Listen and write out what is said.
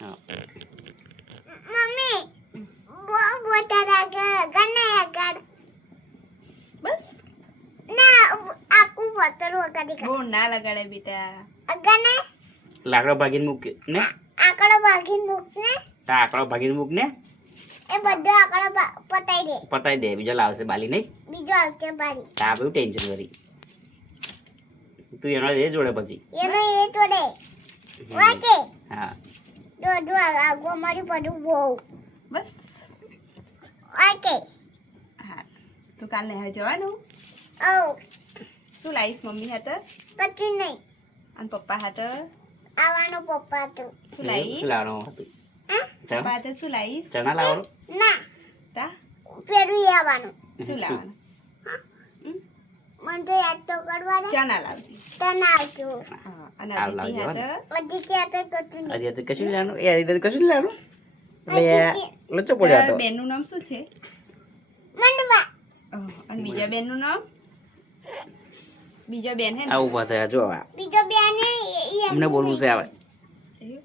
હા મમ્મી બોટા ગને આગળ બસ ના આખું વતર વગાડી બહુ ના લગાડે બેટા. અગને લાકડો ભાગીને મૂક ને આકડો ભાગીને મૂક ને તા આકડો ભાગીને મૂક ને એ બધો આકડો પતાઈ દે પતાઈ દે બીજો લાવશે બાલી નહીં બીજો આવશે બારી તા બધું ટેન્શન કરી તું એનો એ જોડે પછી એનો એ જોડે વાકે હા દોડો આગો મારી પડું બહુ બસ વાકે હા તું કાલ નહેર જવાનું. ઓ શું લાવીશ મમ્મી હાથે કશું નહીં અને પપ્પા હાથે આવવાનો પપ્પા તો શું લાવીશ? શું લાવવાનું હતું પપ્પા હાથે શું લાવીશ? ચણા લાવવાનું ના તા પેલું આવવાનું શું લાવવાનું? મને તો યાદ તો કરવાનું ચણા લાવતી. તને આવજો હા અને આવ અદિતિ લાવજો, હાથે બધી ચાતે કશું નહીં હજી તો કશું લેવાનું એ હજી તો કશું લેવાનું એટલે લોચો પડ્યો હતો તારા બેનનું નામ શું છે? મંડવા અને બીજા બેનનું નામ? બીજા બેન હે ને? આ ઉભા થયા જો આ બીજો બેન અમને બોલવું છે આવે એવું?